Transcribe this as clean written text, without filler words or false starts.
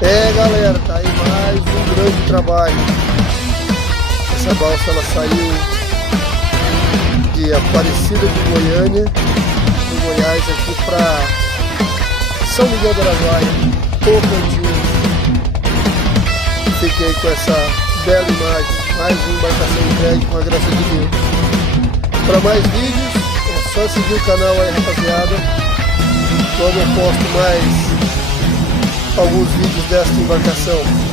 Galera, tá aí mais um grande trabalho. Essa balsa ela saiu de Aparecida de Goiânia, do Goiás, aqui para São Miguel do Araguaia, Tocantins. Fiquei com essa bela imagem, mais uma embarcação entregue com a graça de Deus. Para mais vídeos, é só seguir o canal aí, rapaziada. Quando eu posto mais alguns vídeos desta embarcação.